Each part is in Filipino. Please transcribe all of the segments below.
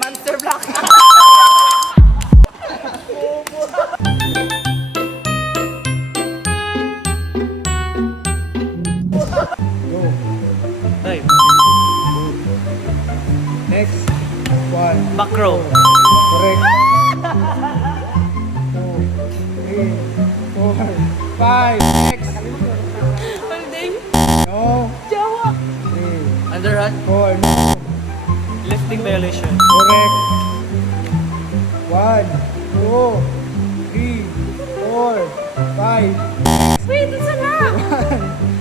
Monster block. Go. Ay, Next. 1. back row. Correct. 2, 3, 4, 5. Next. Holding. No. Jawa. 3, Underhand. 4. No. Lifting violation. Correct. 1, 2, 3, 4, 5. Wait, isa na.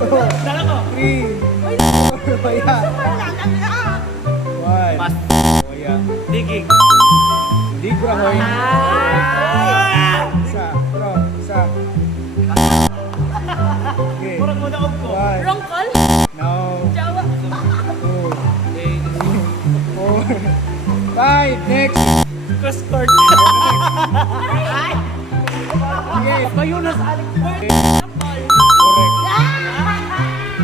1, 2, Dala ko. 3, 4. Kaya. Wala. 1. Pass. Kaya. Digging. Hindi ko ahoy. Ah! Isa. Bro. Isa. Okay. Murag mo na ko. 1. Wrong call. No. Jawa. 2, Okay. 4, 5. Next. Cross court. Ay! Sige. Mayunas Alex. Correct.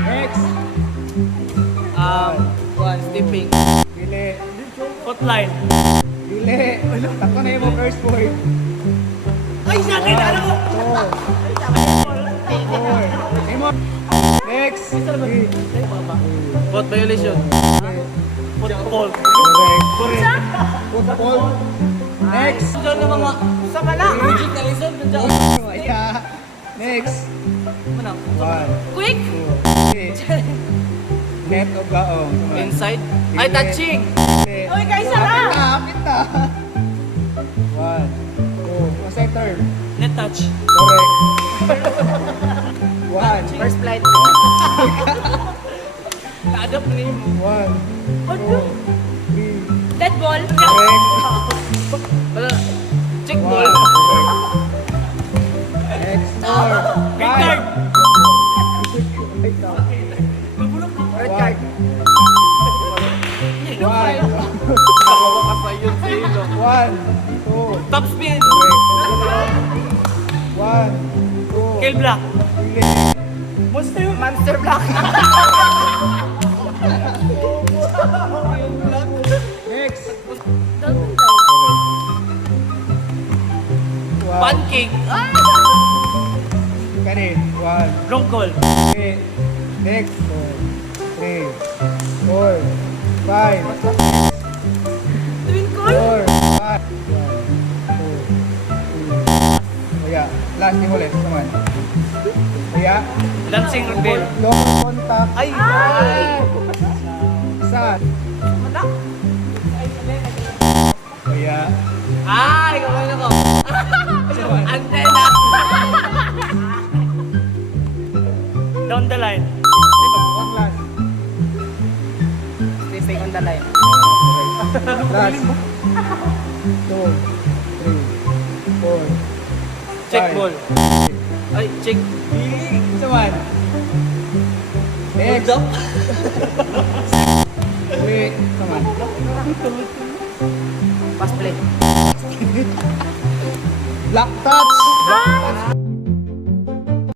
Next. One, stepping. Dili. Foot line. Dili. Takto na yung first point. Ay, sa akin! Ano ko? 2, 4. Imo. Next. 3. Foot violation. Football. Correct. Correct. Football. Next. Diyan na mga... Sa mala. Magic na lison. Yeah. Next. Manang. 1, Quick. 2, 3. Net o gaong. Inside. Ay, touching! Dili. Uy, kaisa na. Kapit na. 1, 2. Center. Net touch. Correct. 1. First flight. Kaadap na yun. 1, 2, 3. Dead ball. Correct. Wala. Check 1. ball. Next. 4. Green card. Red card. 1. Nakawa ka sa yun sa ilo. 1, 2. Top spin. 1, 2. Kill block. Monster block. Next. Pancake. Kani. 1. Long call. Okay. Next. 3, 4, 5. Twin call. 4, 5. 1, 2, 3. Kaya. Last yung ulit. Naman. Kaya. Dancing rebel. Long contact. Ay! Isa. Mata. Kaya. Ay! Kamay na ko. Antena. Down the line. One last. Stay on the line. Last. 2, 3, 4. Check ball. Ay, check. Isa man. Next. Hold up. Wait. Come on. Pass play. Black touch.